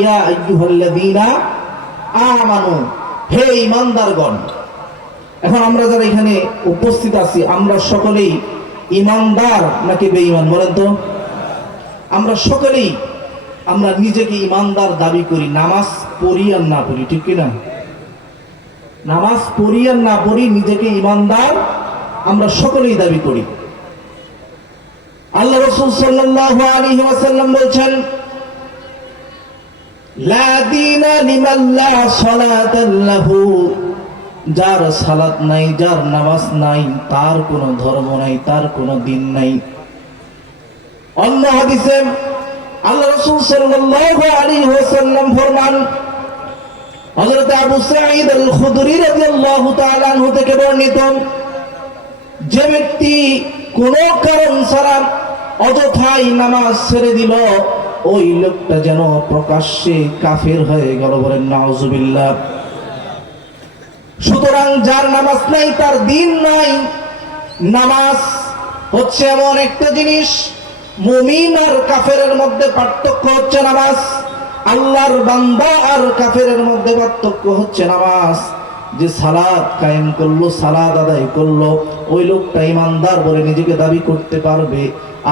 ইয়া আইয়ুহাল্লাযীনা আমানু, হে ঈমানদারগণ। এখন আমরা যারা এখানে উপস্থিত আছি, আমরা সকলেই ঈমানদার নাকি বেঈমান বলেন তো? আমরা সকলেই আমরা নিজেকে ঈমানদার দাবি করি, নামাজ পড়ি আর না পড়ি, ঠিক কিনা? নামাজ পড়ি আর না পড়ি, নিজেকে ঈমানদার আমরা সকলেই দাবি করি। আল্লাহ রাসূল সাল্লাল্লাহু আলাইহি ওয়াসাল্লাম বলেছেন, লা দীনা লিমান লা সালাতা লাহু, যার সালাত নাই, যার নামাজ নাই, তার কোনো ধর্ম নাই, তার কোনো দিন নাই। অন্য হাদিসে আল্লাহ রাসূল সাল্লাল্লাহু আলাইহি ওয়াসাল্লাম ফরমান, হযরত আবু সাঈদ আল খুদরি রাদিয়াল্লাহু তাআলা আনহু থেকে বর্ণিত, যে ব্যক্তি কোন কারণ ছাড়া অযথাই নামাজ ছেড়ে দিল, ওই লোকটা যেন প্রকাশ্যে কাফের হয়ে গেল, বলেন নাউজুবিল্লাহ। সুতরাং যার নামাজ নাই তার দিন নাই। নামাজ হচ্ছে এমন একটা জিনিস, মুমিন আর কাফেরের মধ্যে পার্থক্য হচ্ছে নামাজ, আল্লাহর বান্দা আর কাফেরের মধ্যে পার্থক্য হচ্ছে নামাজ। যে সালাত কায়েম করলো, সালাত আদায় করলো, ওই লোকটা ঈমানদার বলে নিজেকে দাবি করতে পারবে।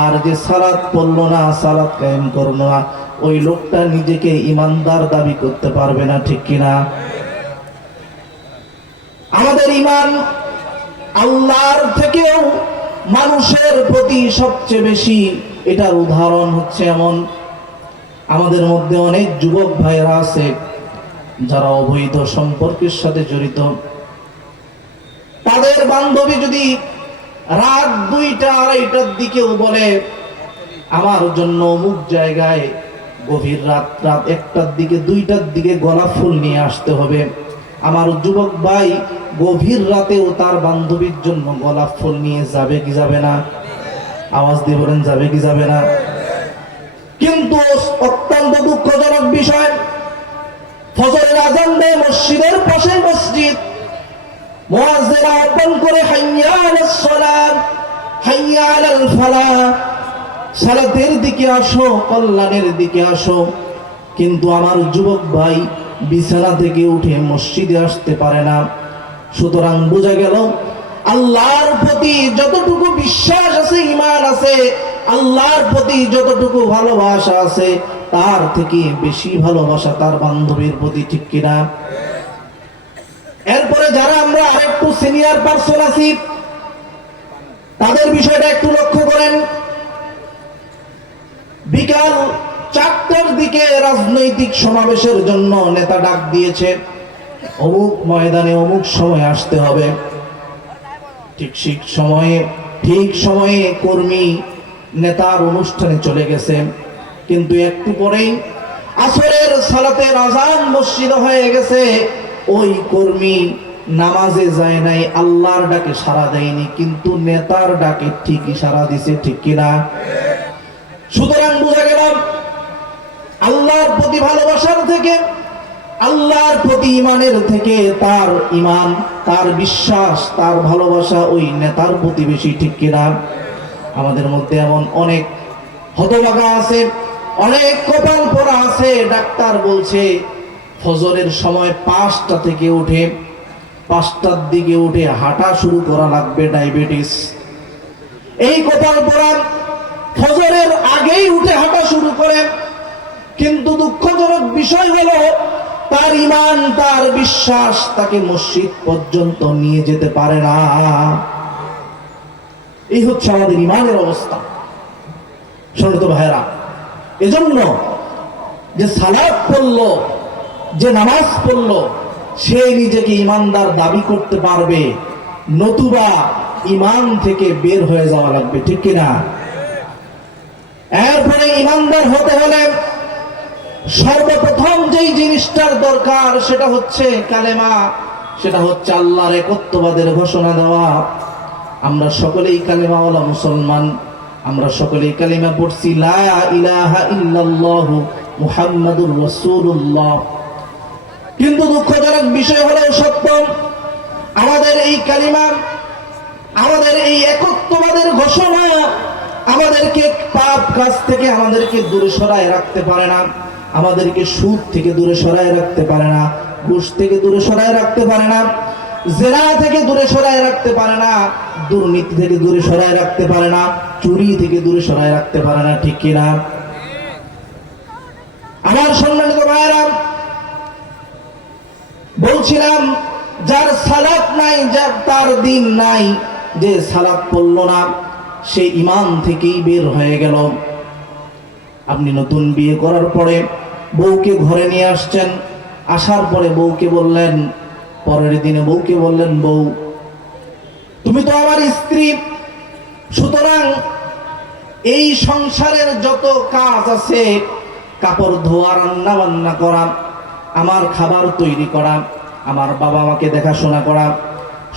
আর যে সালাত পড়লো না, সালাত কায়েম করলো না, ওই লোকটা নিজেকে ঈমানদার দাবি করতে পারবে না, ঠিক কিনা? আমাদের ঈমান আল্লাহর থেকেও মানুষের প্রতি সবচেয়ে বেশি। এটার উদাহরণ হচ্ছে এমন, আমাদের মধ্যে অনেক যুবক ভাইরা আছে যারা অবৈধ সম্পর্কের সাথে জড়িত। তাদের বান্ধবী যদি রাত 2টা 2:30টার দিকেও বলে, আমার জন্য অমুক জায়গায় গভীর রাত 1টার দিকে 2টার দিকে গোলাপ ফুল নিয়ে আসতে হবে, আমার যুবক ভাই গভীর রাতেও তার বান্ধবীর জন্য গোলাপ ফুল নিয়ে যাবে কি যাবে না? আওয়াজ দিয়ে বলেন, যাবে কি যাবে না? কিন্তু অত্যন্ত দুঃখজনক বিষয়, ফজরের আযান দেয়, মসজিদের পাশে মসজিদ, মুয়াজ্জিন আহ্বান করে, হাইয়া আলাস সালাত, হাইয়া আলাল ফালাহ, সালাতের দিকে আসো, কল্যাণের দিকে আসো। কিন্তু আমার যুবক ভাই বিছানা থেকে উঠে মসজিদে আসতে পারে না। সুতরাং বোঝা গেল, আল্লাহর প্রতি যতটুকু বিশ্বাস আছে, ঈমান আছে, আল্লাহর প্রতি যতটুকু ভালোবাসা আছে, তার থেকে বেশি ভালোবাসা তার বান্ধবীর প্রতি, ঠিক কিনা? এরপরে যারা আমরা আরেকটু সিনিয়র পার্সন আছি, তাদের বিষয়টা একটু লক্ষ্য করেন। বিকাল 4টার দিকে রাজনৈতিক সমাবেশের জন্য নেতা ডাক দিয়েছে, অমুক ময়দানে অমুক সময় আসতে হবে। ঠিক সময়ে কর্মী নেতার অনুষ্ঠানে চলে গেছে, কিন্তু একটু পরেই আসরের সালাতের আযান মসজিদে হয়ে গেছে। ওই কর্মী নামাজে যায় নাই, আল্লাহর ডাকে সাড়া দেয়নি, কিন্তু নেতার ডাকে ঠিকই সাড়া দিছে, ঠিক কিনা? সুতরাং বোঝা গেল, আল্লাহর প্রতি ভালোবাসার থেকে, আল্লাহর প্রতি ঈমানের থেকে তার ঈমান, তার বিশ্বাস, তার ভালোবাসা ওই নেতার প্রতি বেশি, ঠিক কিনা? আমাদের মধ্যে এমন অনেক হতভাগা আছে, অনেক কপাল পোড়া আছে। ডাক্তার বলছে ফজরের সময় 5টা থেকে উঠে 5টার দিকে উঠে হাঁটা শুরু করা লাগবে, ডায়াবেটিস। এই কপাল পোড়া ফজরের আগেই উঠে হাঁটা শুরু করে, কিন্তু দুঃখজনক বিষয় হলো তার ঈমান, তার বিশ্বাস তাকে মসজিদ পর্যন্ত নিয়ে যেতে পারে না। এই হচ্ছে আমাদের ঈমানের অবস্থা। শোনো তো ভাইরা, এজন্য যে সালাত পড়লো, যে নামাজ পড়লো, সে নিজেকে ঈমানদার দাবি করতে পারবে, নতুবা ঈমান থেকে বের হয়ে যাওয়া লাগবে, ঠিক কিনা? এরপরে ঈমানদার হতে হলে সর্বপ্রথম যেই জিনিসটার দরকার সেটা হচ্ছে কালেমা, সেটা হচ্ছে আল্লাহর একত্ববাদের ঘোষণা দেওয়া। আমরা সকলেই কালেমাওয়ালা মুসলমান, আমরা সকলেই কালিমা পড়ছি, লা ইলাহা ইল্লাল্লাহু মুহাম্মাদুর রাসূলুল্লাহ। কিন্তু দুঃখজনক বিষয় হলো সত্য, আমাদের এই কালিমা, আমাদের এই একত্ববাদের ঘোষণা আমাদেরকে পাপ কাজ থেকে আমাদেরকে দূরে সরায় রাখতে পারে না। আমাদেরকে সুদ থেকে দূরে সরায় রাখতে পারে না, ঘুষ থেকে দূরে সরায় রাখতে পারে না, জেনা থেকে দূরে সরায় রাখতে পারে না, দুর্নীতি থেকে দূরে সরায় রাখতে পারে না, চুরি থেকে দূরে সরায় রাখতে পারে না, ঠিক কিনা? আমার সম্মানিত ভাইরা, বলছিলাম যার সালাত নাই, যার তার দিন নাই, যে সালাত পড়লো না সে ঈমান থেকেই বের হয়ে গেল। আপনি নতুন বিয়ে করার পরে বউকে ঘরে নিয়ে আসছেন, আসার পরে বউকে বললেন, পরের দিনে বউকে বললেন, বউ তুমি তো আমার স্ত্রী, সুতরাং এই সংসারের যত কাজ আছে, কাপড় ধোয়া, রান্না বান্না করা, আমার খাবার তৈরি করা, আমার বাবা মাকে দেখাশোনা করা,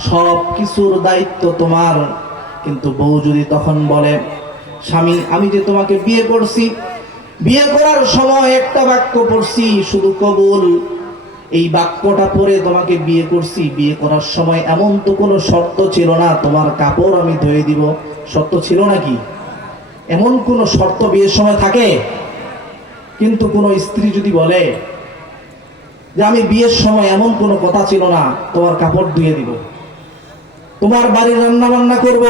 সব কিছুর দায়িত্ব তোমার। কিন্তু বউ যদি তখন বলে, স্বামী আমি যে তোমাকে বিয়ে করছি, বিয়ে করার সময় একটা বাক্য পড়ছি, শুধু কবুল, এই বাক্যটা পড়ে তোমাকে বিয়ে করছি, বিয়ে করার সময় এমন তো কোনো শর্ত ছিল না তোমার কাপড় আমি ধুয়ে দিব, শর্ত ছিল নাকি? এমন কোনো শর্ত বিয়ের সময় থাকে? কিন্তু কোনো স্ত্রী যদি বলে যে আমি বিয়ের সময় এমন কোনো কথা ছিল না তোমার কাপড় ধুয়ে দিব, তোমার বাড়ির রান্না বান্না করব,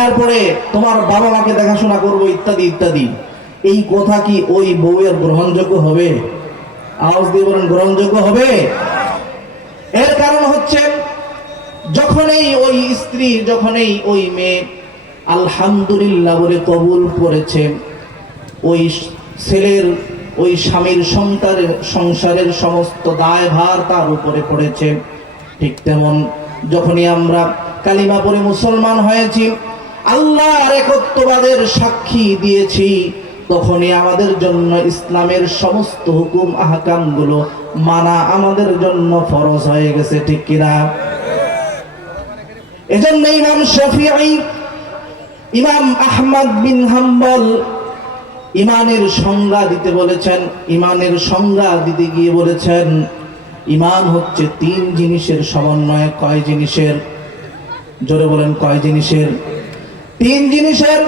এরপরে তোমার বাবা মাকে দেখাশোনা করব, ইত্যাদি ইত্যাদি, এই কথা কি ওই বউয়ের গ্রহণযোগ্য হবে? আওয়াজ দিয়ে বলেন, গ্রহণযোগ্য হবে? এর কারণ হচ্ছে যখনই ওই স্ত্রী, যখনই ওই মেয়ে আলহামদুলিল্লাহ বলে কবুল করেছে, ওই ছেলের, ওই স্বামীর সংসারের সমস্ত দায়ভার তার উপরে পড়েছে। ঠিক তেমন যখনই আমরা কালিমা পড়ে মুসলমান হয়েছি, আল্লাহর একত্ববাদের সাক্ষী দিয়েছি, তখনই আমাদের জন্য ইসলামের সমস্ত হুকুম আহকাম গুলো মানা আমাদের জন্য ফরজ হয়ে গেছে, ঠিক কিনা? এজন্য ইমাম শাফিঈ, ইমাম আহমদ বিন হাম্বল ইমানের সংজ্ঞা দিতে বলেছেন। ইমানের সংজ্ঞা দিতে গিয়ে বলেছেন, ইমান হচ্ছে 3 জিনিসের সমন্বয়। কয় জিনিসের? জোরে বলেন, কয় জিনিসের? 3 জিনিসের।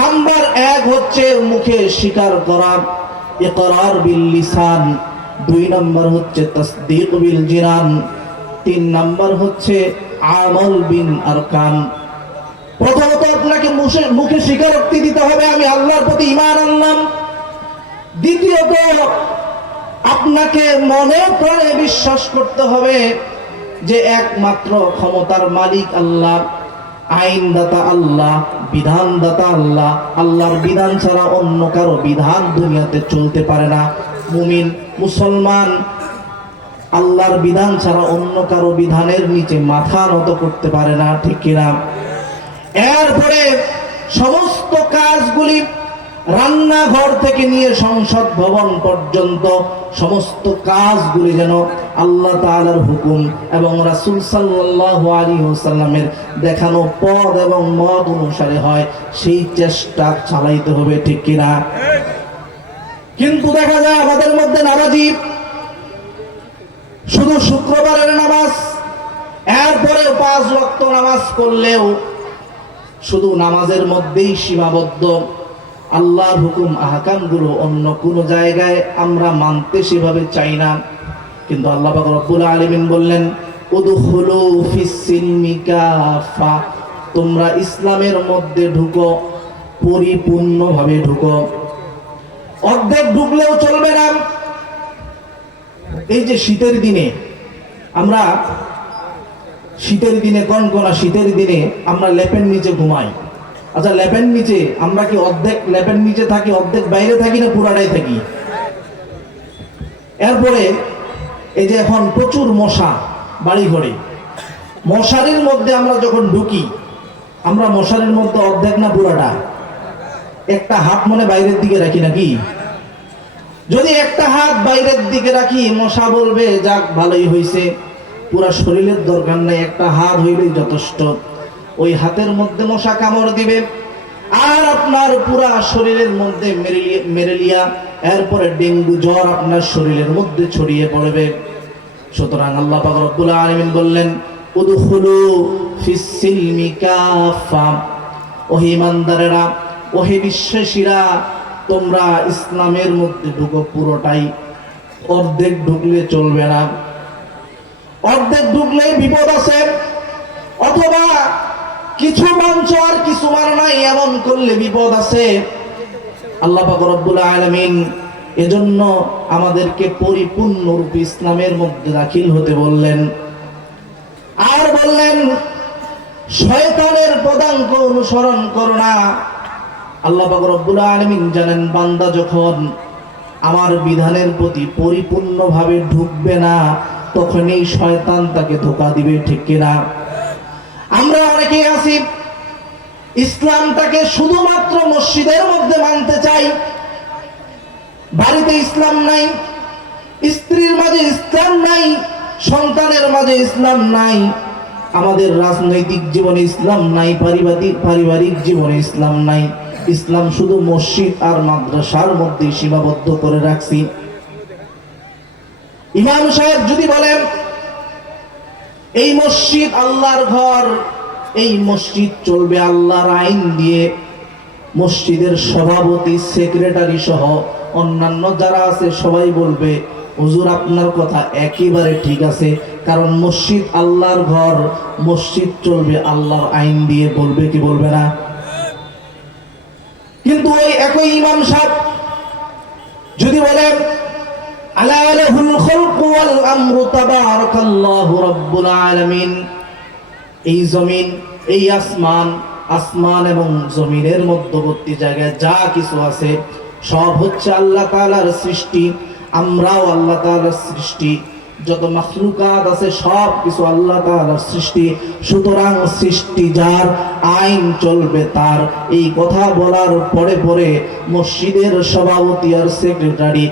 নাম্বার 1 হচ্ছে মুখে স্বীকার করা, ইকরার বিল লিসান। 2 নাম্বার হচ্ছে তাসদীক বিল জিনান। 3 নাম্বার হচ্ছে আমল বিল আরকান। প্রথমত আপনাকে মুখে স্বীকারোক্তি দিতে হবে আমি আল্লাহর প্রতি ঈমান আনলাম। দ্বিতীয়ত আপনাকে মনে প্রাণে বিশ্বাস করতে হবে যে একমাত্র ক্ষমতার মালিক আল্লাহ, আইনদাতা আল্লাহ, বিধানদাতা আল্লাহ। আল্লাহর বিধান ছাড়া অন্য কারো বিধান দুনিয়াতে চলতে পারে না। মুমিন মুসলমান আল্লাহর বিধান ছাড়া অন্য কারো বিধানের নিচে মাথা নত করতে পারে না, ঠিক কিনা? এরপরে সমস্ত কাজগুলি, রান্নাঘর থেকে নিয়ে সংসদ ভবন পর্যন্ত সমস্ত কাজগুলি যেন আল্লাহ তাআলার হুকুম এবং রাসূল সাল্লাল্লাহু আলাইহি ওয়াসাল্লামের দেখানো পথ এবং মত অনুসারে হয়, সেই চেষ্টা চালাইতে হবে, ঠিক কিনা? কিন্তু দেখা যায় আমাদের মধ্যে নামাজি, শুধু শুক্রবারের নামাজ, এরপরে 5 ওয়াক্ত নামাজ পড়লেও শুধু নামাজের মধ্যেই সীমাবদ্ধ। আল্লাহর হুকুম আহকাম গুলো অন্য কোন জায়গায় আমরা মানতে সেভাবে চাই না। কিন্তু আল্লাহ পাক রব্বুল আলামিন বললেন, উদখুলু ফিস সিলমি কাফা, তোমরা ইসলামের মধ্যে ঢুকো, পরিপূর্ণভাবে ঢুকো। অর্ধেক ঢুকলেও চলবে না। এই যে শীতের দিনে আমরা, শীতের দিনে কনকনা শীতের দিনে আমরা লেপের নিচে ঘুমাই। আচ্ছা, লেপের নিচে আমরা কি অর্ধেক লেপের নিচে থাকি, অর্ধেক বাইরে থাকি, না পুরাটাই থাকি? এরপরে এই যে এখন প্রচুর মশা বাড়ি ঘরে, মশারির মধ্যে আমরা যখন ঢুকি, আমরা মশারির মধ্যে অর্ধেক না পুরাটা? একটা হাত মনে বাইরের দিকে রাখি নাকি? যদি একটা হাত বাইরের দিকে রাখি, মশা বলবে যাক ভালোই হয়েছে, পুরা শরীরের দরকার নেই, একটা হাত হইলেই যথেষ্ট। ওই হাতের মধ্যে মশা কামড় দিবে আর আপনার পুরা শরীরের মধ্যে ম্যালেরিয়া, এরপরে ডেঙ্গু জ্বর আপনার শরীরের মধ্যে ছড়িয়ে পড়বে। সুতরাং আল্লাহ পাক রব্বুল আলামিন বললেন, উদখুলু ফিস সিলমি কাফা, ওহে ইমানদারেরা, ওহে বিশ্বাসীরা, তোমরা ইসলামের মধ্যে ঢুকো পুরোটাই, অর্ধেক ঢুকলে চলবে না, অর্ধেক ঢুকলেই বিপদ আছে, অথবা কিছু মানছ আর কিছু মান নাই, এমন করলে বিপদ আছে। আল্লাহ পাক রব্বুল আলামিন এজন্য আমাদেরকে পরিপূর্ণরূপে ইসলামের মধ্যে দাখিল হতে বললেন। আর বললেন শয়তানের পদাঙ্ক অনুসরণ করো না। আল্লাহ পাক রব্বুল আলামিন জানেন বান্দা যখন আমার বিধানের প্রতি পরিপূর্ণভাবে ঢুকবে না, তখনই শয়তান তাকে ধোঁকা দিবে, ঠিক কিনা? আমরা অনেকেই আছি ইসলামটাকে শুধুমাত্র মসজিদের মধ্যে মানতে চাই, বাড়িতে ইসলাম নাই, স্ত্রীর মাঝে ইসলাম নাই, সন্তানের মাঝে ইসলাম নাই, আমাদের রাজনৈতিক জীবনে ইসলাম নাই, পারিবারিক জীবনে ইসলাম নাই। ইসলাম শুধু মসজিদ আর মাদ্রাসার মধ্যে সীমাবদ্ধ করে রাখছি। ইমাম সাহেব যদি বলেন এই মসজিদ আল্লাহর ঘর, এই মসজিদ চলবে আল্লাহর আইন দিয়ে, মসজিদের সভাপতি, সেক্রেটারি সহ অন্যান্য যারা আছে সবাই বলবে হুজুর আপনার কথা একেবারে ঠিক আছে, কারণ মসজিদ আল্লাহর ঘর, মসজিদ চলবে আল্লাহর আইন দিয়ে, বলবে কি বলবে না? কিন্তু ওই একই ইমাম সাহেব যদি বলেন আলা লাহুল খালকু ওয়াল আমরু তাবারাকাল্লাহু রাব্বুল আলামিন, এই জমিন, এই আসমান এবং জমিনের মধ্যবর্তী জায়গায় যা কিছু আছে সব হচ্ছে আল্লাহ তাআলার সৃষ্টি, আমরাও আল্লাহ তাআলার সৃষ্টি, যত মাখলুকাত আছে সব কিছু আল্লাহ তাআলার সৃষ্টি, সুতরাং সৃষ্টি যার, আইন চলবে তার। এই কথা বলার পরে পরে মসজিদের সভাপতি আর সেক্রেটারি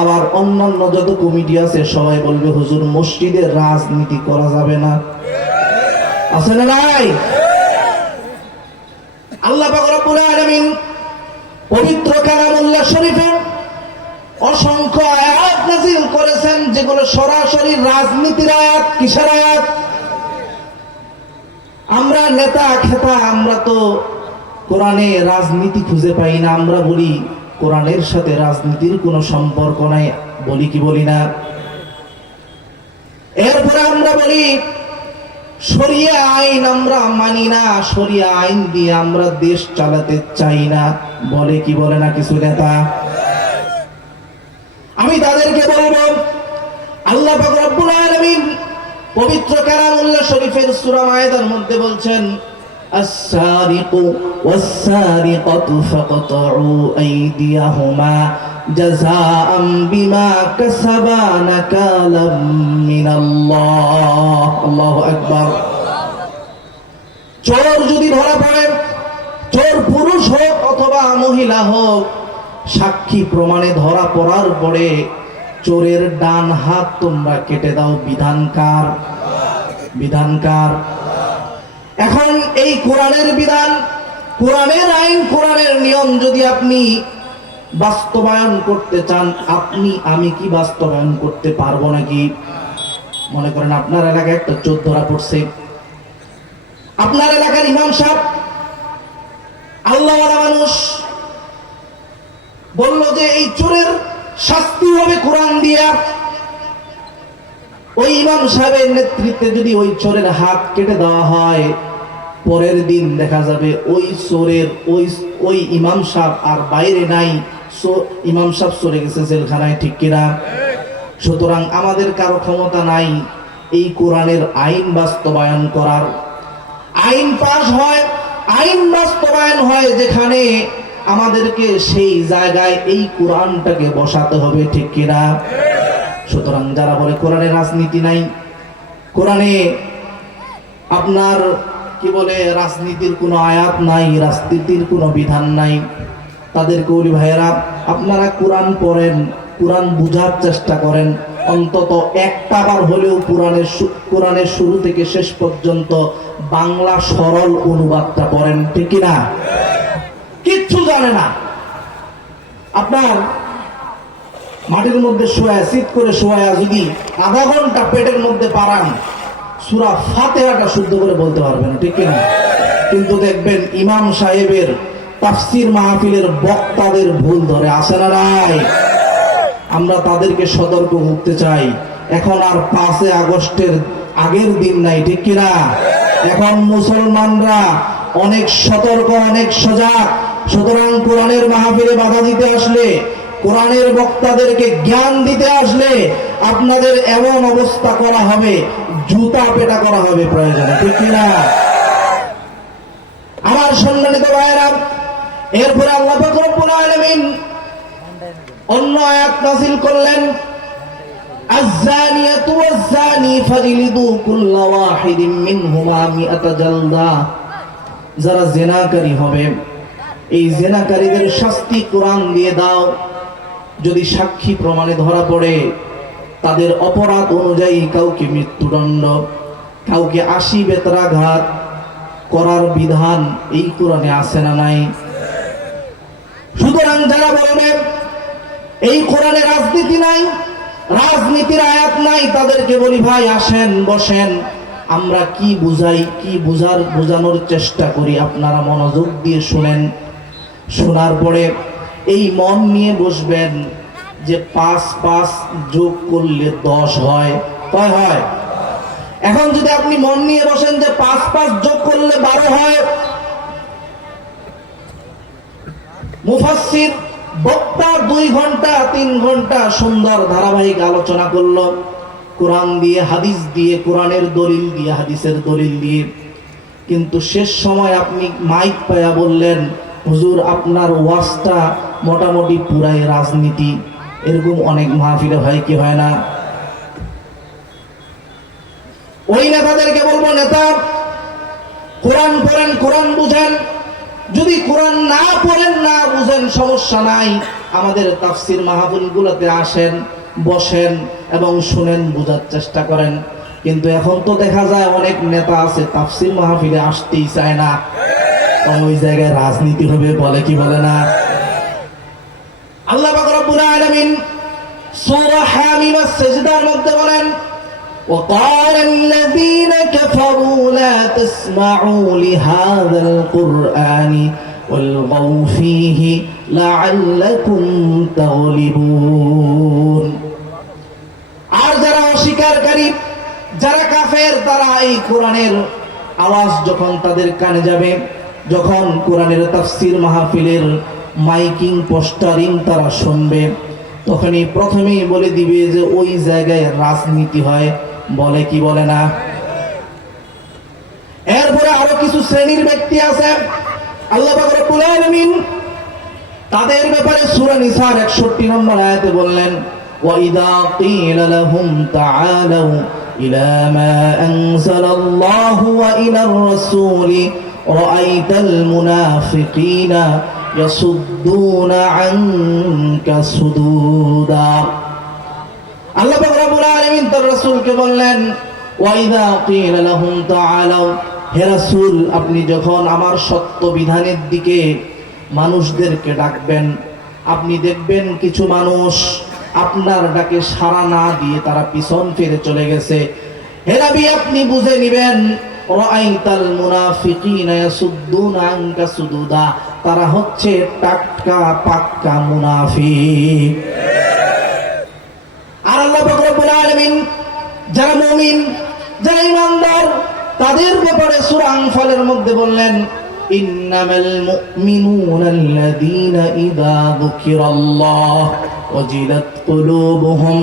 আবার অন্যান্য যত কমিটি আছে সবাই বলবে হুজুর মসজিদের রাজনীতি করা যাবে না। আছে না নাই? আল্লাহ পাক রব্বুল আলামিন পবিত্র কালামুল্লাহ শরীফে অসংখ্য আয়াত নাযিল করেছেন, যেগুলো সরাসরি রাজনীতির আয়াত। কিসের আয়াত? আমরা নেতা খেতা, আমরা তো কোরআনে রাজনীতি খুঁজে পাই না, আমরা বলি কোরআনের সাথে রাজনীতির কোনো সম্পর্ক নাই, বলি কি বলি না? এরপরে আমরা বলি শরিয়া আইন আমরা মানি না, শরিয়া আইন দিয়ে আমরা দেশ চালাতে চাই না, বলে কি বলে না কিছু নেতা? আমি তাদেরকে বলবো আল্লাহ পাক রব্বুল আলামিন পবিত্র কালামুল্লাহ শরীফের সূরা মায়েদার মধ্যে বলছেন আস-সারিকু ওয়াস-সারিকাতু ফাকতাউ আইদিয়াহুমা জাযাআম বিমা কাসাবা নাকালাম মিনাল্লাহ। আল্লাহু আকবার। চোর যদি ধরা পড়ে, চোর পুরুষ হোক অথবা মহিলা হোক, সাক্ষী প্রমাণে ধরা পড়ার পরে চোরের ডান হাত তোমরা কেটে দাও। বিধানকার? বিধানকার। এখন এই কোরআনের বিধান, কোরআনের আইন, কোরআনের নিয়ম যদি আপনি বাস্তবায়ন করতে চান, আপনি আমি কি বাস্তবায়ন করতে পারবো নাকি? মনে করেন আপনার এলাকায় একটা চোর ধরা পড়ছে, আপনার এলাকার ইমাম সাহেব আল্লাহওয়ালা মানুষ বলল যে এই চোরের শাস্তি হবে কোরআন দিয়া। ওই ইমাম সাহেবের নেতৃত্বে যদি ওই চোরের হাত কেটে দেওয়া হয়, পরের দিন দেখা যাবে ওই চোরের ওই ইমাম সাহেব আর বাইরে নাই, ইমাম সাহেব চলে গেছে জেলখানায়, ঠিক কিনা? সুতরাং আমাদের কারো ক্ষমতা নাই এই কোরআনের আইন বাস্তবায়ন করার। আইন পাস হয়, আইন বাস্তবায়ন হয় যেখানে, আমাদেরকে সেই জায়গায় এই কোরআনটাকে বসাতে হবে, ঠিক কিনা? সুতরাং যারা বলে কোরআনে রাজনীতি নাই, কোরআনে আপনার কি বলে রাজনীতির কোনো আয়াত নাই, রাজনীতির কোনো বিধান নাই, তাদেরকে বলি ভাইয়েরা আপনারা কোরআন পড়েন, কোরআন বুঝার চেষ্টা করেন, অন্তত একটা বার হলেও কোরআনের শুরু থেকে শেষ পর্যন্ত বাংলা সরল অনুবাদটা পড়েন, ঠিক কিনা? কিচ্ছু জানে না, আপনার মাটির মধ্যে শোয়া, শীত করে শোয়া যদি আধা ঘন্টা পেটের মধ্যে পারান, সূরা ফাতিহাটা শুদ্ধ করে বলতে পারবে না, ঠিক কিনা? কিন্তু দেখবেন ইমাম সাহেবের তাফসীর মাহফিলের বক্তাদের ভুল ধরে, আসে না নাই? আমরা তাদেরকে সতর্ক করতে চাই। এখন আর 5 আগস্টের আগের দিন নাই, ঠিক কিনা? এখন মুসলমানরা অনেক সতর্ক, অনেক সজাগ। সুতরাং কোরআনের মাহফিলে বাধা দিতে আসলে, কোরআনের বক্তাদেরকে জ্ঞান দিতে আসলে আপনাদের এমন অবস্থা করা হবে, জুতা পেটা করা হবে প্রয়োজনে, ঠিক কিনা? আমার সম্মানিত ভাইয়েরা, এরপরে আল্লাহ পাক রব্বুল আলামিন অন্য আয়াত নাযিল করলেন, আয-যানিয়াতু ওয়াজ-যানি ফাজলিদু কুল্লা ওয়াহিদিন মিনহুমা মিআতা জালদা। যারা জিনাকারী হবে, এই জিনাকারীদের শাস্তি কোরআন দিয়ে দাও। যদি সাক্ষী প্রমাণে ধরা পড়ে, তাদের অপরাধ অনুযায়ী কাউকে মৃত্যুদণ্ড, কাউকে 80 বেত্রাঘাত করার বিধান এই কোরআনে আছে না নাই? সুতরাং যারা বলবে এই কোরআনে রাজনীতি নাই, রাজনীতির আয়াত নাই, তাদেরকে বলি ভাই আসেন, বসেন, আমরা কি বুঝাই, কি বোঝানোর চেষ্টা করি, আপনারা মনোযোগ দিয়ে শুনেন। শোনার পরে এই মন নিয়ে বসবেন যে 5 যোগ করলে 10 হয়, কয় হয়? এখন যদি আপনি মন নিয়ে বসেন যে 5 যোগ করলে 12 হয়, মুফাসসির বক্তা 2 ঘন্টা 3 ঘন্টা সুন্দর ধারাবাহিক আলোচনা করলো, কোরআন দিয়ে, হাদিস দিয়ে, কোরআনের দলিল দিয়ে, হাদিসের দলিল দিয়ে, কিন্তু শেষ সময় আপনি মাইক পায়া বললেন, হুজুর আপনার ওয়াজটা মোটামুটি পুরাই রাজনীতি। এরকম অনেক মাহফিলে হয় কি হয় না? ওই নেতাদেরকে বলবো, নেতা কোরআন পড়েন, কোরআন বুঝেন। যদি কোরআন না পড়েন, না বুঝেন, সমস্যা নাই, আমাদের তাফসীর মাহফিলগুলোতে আসেন, বসেন এবং শুনেন, বোঝার চেষ্টা করেন। কিন্তু এখন তো দেখা যায় অনেক নেতা আছে তাফসীর মাহফিলে আসতেই চায় না, ওই জায়গায় রাজনীতি হবে, বলে কি বলে না? আল্লাহ পাক রব্বুল আলামিন সূরা হামিম আস-সাজদার মধ্যে বলেন, وقال الذين كفروا لا تسمعوا لهذا القرآن والغوا فيه لعلكم تغلبون। আর যারা অস্বীকারী, যারা কাফের, তারা এই কোরআনের আওয়াজ যখন তাদের কানে যাবে, যখন কোরআনের তাফসীর মাহফিলের মাইকিং, পোস্টারিং তারা শুনবে, তখনই প্রথমেই বলে দিবে যে ওই জায়গায় রাজনীতি হয়, বলে কি বলে না? এরপরে আরো কিছু শ্রেণীর ব্যক্তি আছে, আল্লাহ পাক রব্বুল আলামিন তাদের ব্যাপারে সূরা নিসার 61 নম্বর আয়াতে বললেন, وَإِذَا قِيلَ لَهُمْ تَعَالَوْا إِلَى مَا أَنزَلَ اللَّهُ وَإِلَى الرَّسُولِ رَأَيْتَ الْمُنَافِقِينَ يَصُدُّونَ عَنكَ صُدُودًا। আল্লাহ পাক রব্বুল আলামিন তার রাসূলকে বললেন, ওয়াইদা কিলা লাহুম তাআলাউ, হে রাসূল আপনি যখন আমার সত্য বিধানের দিকে মানুষদেরকে ডাকবেন, আপনি দেখবেন কিছু মানুষ আপনার ডাকে সাড়া না দিয়ে তারা পিছন ফিরে চলে গেছে। হে নবী আপনি বুঝে নেবেন, রাআইতাল মুনাফিকিনা ইয়াসুদ্দুনা আনকা সুদুদা, তারা হচ্ছে টাটকা পাক্কা মুনাফিক। আর আল্লাহ পাক রব্বুল আলামিন যারা মুমিন, যারা ঈমানদার, তাদের ব্যাপারে সূরা আনফালের মধ্যে বললেন, ইন্নামাল মুমিনুনা আল্লাযীনা ইযা যুকিরাল্লাহ ওয়াজিলাত কুলুবুহুম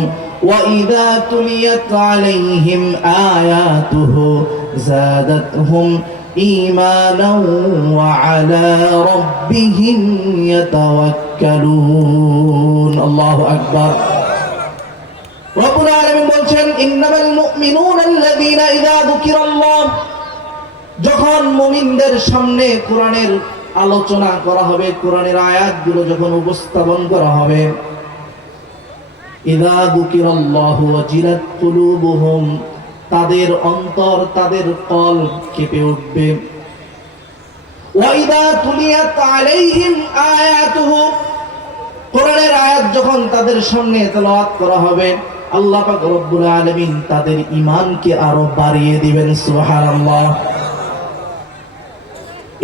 ওয়া ইযা তুলিয়াত আলাইহিম আয়াতুহু যাদাতহুম ঈমানান ওয়া আলা রাব্বিহিম ইয়াতাওয়াক্কালুন। আল্লাহু আকবার। রব্বুল আলামিন বলছেন, ইন্নামাল মুমিনুনা আল্লাযীনা ইযা যুকিরাল্লাহ, যখন মুমিনদের সামনে কোরআনের আলোচনা করা হবে, কোরআনের আয়াতগুলো যখন উপস্থাপন করা হবে, ইযা যুকিরাল্লাহু ওয়াজিলাত কুলুবুহুম, তাদের অন্তর, তাদের কলব কেঁপে উঠবে। ওয়া ইযা তুলিয়াত আলাইহিম আয়াতুহু, কোরআনের আয়াত যখন তাদের সামনে তেলাওয়াত করা হবে, আল্লাহ পাক রব্বুল আলামিন তাদের ঈমানকে আরো বাড়িয়ে দিবেন। সুবহানাল্লাহ।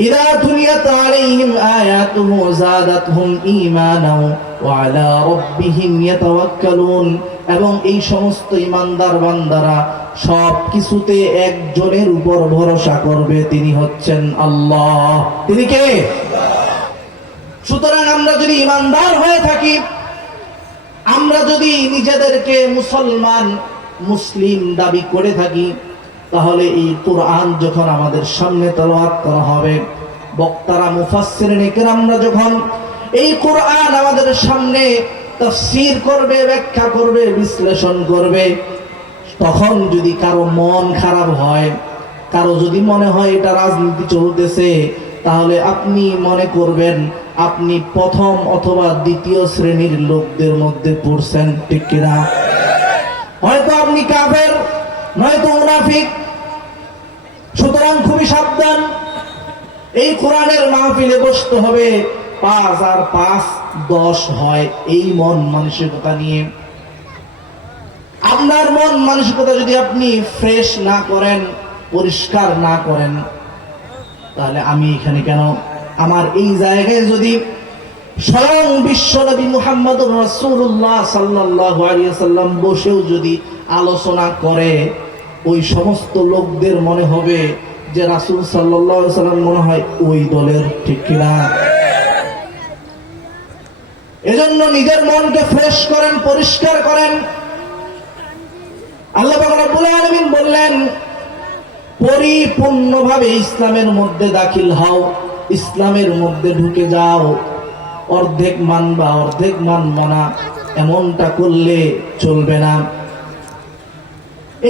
ইযা তুলিয়াত আলাইহিম আয়াতুহু যাদাতহুম ঈমানাও ওয়া আলা রাব্বিহিম ইয়াতাওয়াক্কালুন। এবং এই সমস্ত ঈমানদার বান্দারা সব কিছুতে একজনের উপর ভরসা করবে, তিনি হচ্ছেন আল্লাহ। তিনি কে? সুতরাং আমরা যদি ঈমানদার হয়ে থাকি, আমরা যদি নিজেদেরকে মুসলমান মুসলিম দাবি করে থাকি, তাহলে এই কোরআন যখন আমাদের সামনে তেলাওয়াত করা হবে, বক্তারা মুফাসসিরিন কিরামরা যখন এই কোরআন আমাদের সামনে তাফসীর করবে, ব্যাখ্যা করবে, বিশ্লেষণ করবে, তখন যদি কারো মন খারাপ হয়, কারো যদি মনে হয় এটা রাজনীতি চলতেছে, তাহলে আপনি মনে করবেন আপনি প্রথম অথবা দ্বিতীয় শ্রেণীর লোকদের মধ্যে পড়ছেন, ঠিক কিনা? হয়তো আপনি কাফের, নয়তো মুনাফিক। সুতরাং খুবই সাবধান। এই কোরআনের মাহফিলে বসতে হবে 5 আর 5 10 হয়, এই মন মানসিকতা নিয়ে। আপনার মন মানসিকতা যদি আপনি ফ্রেশ না করেন, পরিষ্কার না করেন, তাহলে আমি এখানে কেন? আমার এই জায়গায় যদি স্বয়ং বিশ্বনবী মুহাম্মদুর রাসূলুল্লাহ সাল্লাল্লাহু আলাইহি ওয়াসাল্লাম বসেও যদি আলোচনা করে, ওই সমস্ত লোকদের মনে হবে যে রাসূল সাল্লাল্লাহু আলাইহি ওয়াসাল্লাম মনে হয় ওই দলের, ঠিক কিনা? এজন্য নিজের মনকে ফ্রেশ করেন, পরিষ্কার করেন। আল্লাহ পাক রব্বুল আলামিন বললেন, পরিপূর্ণভাবে ইসলামের মধ্যে দাখিল হও, ইসলামের মধ্যে ঢুকে যাও। অর্ধেক মানবা, অর্ধেক মানব না, এমনটা করলে চলবে না।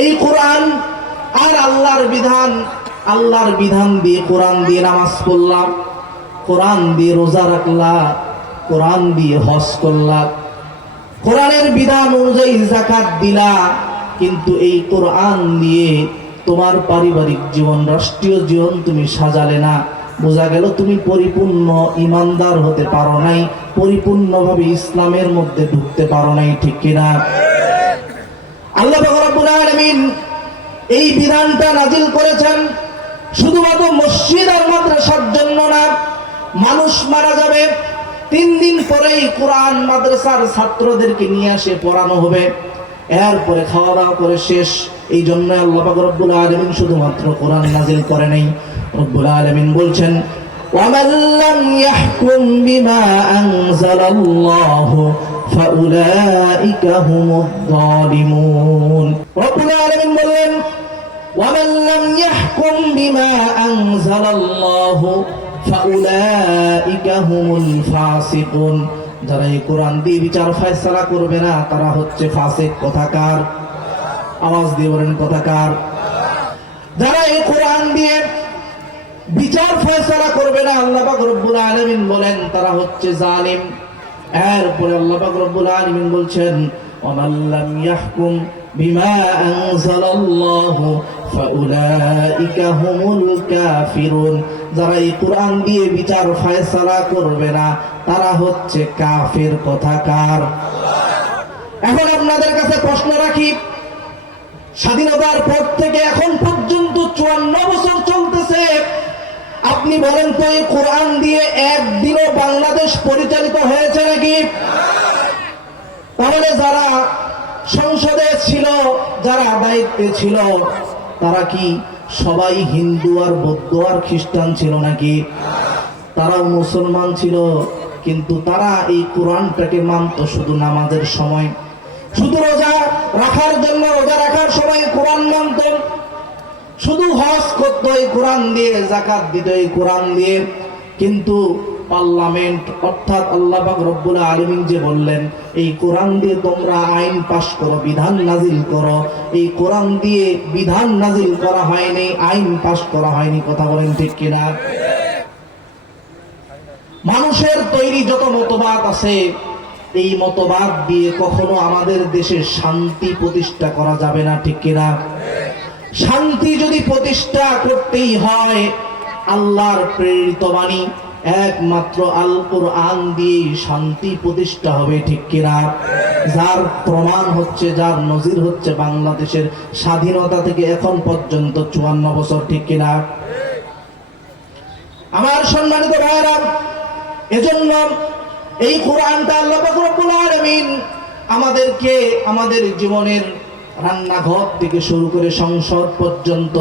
এই কোরআন আর আল্লাহর বিধান, আল্লাহর বিধান দিয়ে, কোরআন দিয়ে নামাজ পড়লাম, কোরআন দিয়ে রোজা রাখলা, কোরআন দিয়ে হজ করলা, কোরআনের বিধান অনুযায়ী যাকাত দিলা, কিন্তু এই কোরআন দিয়ে তোমার পারিবারিক জীবন, রাষ্ট্রীয় জীবন তুমি সাজালে না। বোঝা গেল তুমি পরিপূর্ণ ইমানদার হতে পারো নাই, পরিপূর্ণভাবে ইসলামের মধ্যে ঢুকতে পারো নাই, ঠিক কিনা? আল্লাহ পাক রব্বুল আলামিন এই বিধানটা নাজিল করেছেন শুধুমাত্র মসজিদ আর মাদ্রাসার জন্য না। মানুষ মারা যাবে, 3 দিন পরেই কোরআন মাদ্রাসার ছাত্রদেরকে নিয়ে আসে পড়ানো হবে, এরপরে খাওয়া দাওয়া করে শেষ। এই জন্য আল্লাহ পাক রব্বুল আলামিন শুধুমাত্র কোরআন নাজিল করে নাই। রব্বুল আলামিন বলছেন, ওয়ামান লাম ইয়াহকুম বিমা আনজালাল্লাহু ফাউলাইকা হুমুয যালিমুন। রব্বুল আলামিন বললেন, ওয়ামান লাম ইয়াহকুম বিমা আনজালাল্লাহু ফাউলাইকা হুমুল ফাসিকুন। যারা এই কোরআন দিয়ে বিচার ফয়সালা করবে না, তারা হচ্ছে ফাসিক। কথাকার? আওয়াজ দিয়ে বলেন কথাকার? যারা এই কোরআন দিয়ে বিচার ফয়সালা করবে না, আল্লাহ পাক রব্বুল আলামিন বলেন তারা হচ্ছে জালিম। এরপরে আল্লাহ পাক রব্বুল আলামিন বলছেন, ওয়ামান লাম ইয়াহকুম বিমা আনজালাল্লাহু ফাউলাইকা হুমুল কাফিরুন। যারা এই কোরআন দিয়ে বিচার ফয়সালা করবে না, তারা হচ্ছে কাফের। কথাকার? এখন আপনাদের কাছে প্রশ্ন রাখি, স্বাধীনতার পর থেকে এখন পর্যন্ত 54 বছর চলতেছে, আপনি বলেন তো এই কোরআন দিয়ে একদিনও বাংলাদেশ পরিচালিত হয়েছে নাকি? তাহলে যারা সংসদে ছিল, যারা দায়িত্বে ছিল, তারা কি সবাই হিন্দু আর বৌদ্ধ আর খ্রিস্টান ছিল নাকি? তারাও মুসলমান ছিল, কিন্তু তারা এই কোরআনটাকে মানত শুধু নামাজের সময়, শুধু রোজা রাখার জন্য রোজা রাখার সময় কোরআন মানত, শুধু হজ করত এই কোরআন দিয়ে, যাকাত দিত এই কোরআন দিয়ে। কিন্তু পার্লামেন্ট অর্থাৎ আল্লাহ পাক রব্বুল আলামিন যে বললেন এই কোরআন দিয়ে তোমরা আইন পাশ করো, বিধান নাজিল করো, এই কোরআন দিয়ে বিধান নাজিল করা হয়নি, আইন পাশ করা হয়নি। কথা বলেন ঠিক কিনা? মানুষের তৈরি যত মতবাদ আছে, এই মতবাদ দিয়ে কখনো আমাদের দেশে শান্তি প্রতিষ্ঠা করা যাবে না, ঠিক কিনা? শান্তি যদি প্রতিষ্ঠা করতেই হয়, আল্লাহর প্রেরিত বাণী একমাত্র আল কোরআন দিয়ে শান্তি প্রতিষ্ঠা হবে, ঠিক কিনা? যার প্রমাণ হচ্ছে, যার নজির হচ্ছে বাংলাদেশের স্বাধীনতা থেকে এখন পর্যন্ত 54 বছর, ঠিক কিনা? আমার সম্মানিত ভাইরা, এজন্য এই কোরআনটা আল্লাহ পাক রব্বুল আলামিন আমাদেরকে আমাদের জীবনের রান্নাঘর থেকে শুরু করে সংসদ পর্যন্ত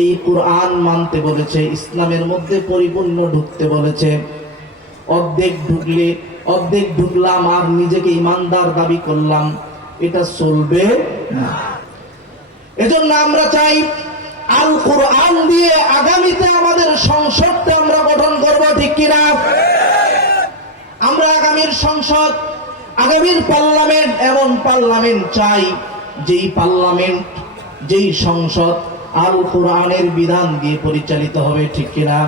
এই কোরআন মানতে বলেছে, ইসলামের মধ্যে পরিপূর্ণ ঢুকতে বলেছে। অর্ধেক ঢুকলাম আর নিজেকে ইমানদার দাবি করলাম, এটা চলবে না। এজন্য আমরা চাই আল কোরআন দিয়ে আগামীতে আমাদের সংসদটা আমরা গঠন করব, ঠিক কিনা? আমরা আগামীর সংসদ, আগামীর পার্লামেন্ট এমন পার্লামেন্ট চাই যেই সংসদ আল কোরআনের বিধান দিয়ে পরিচালিত হবে, ঠিক কিনা?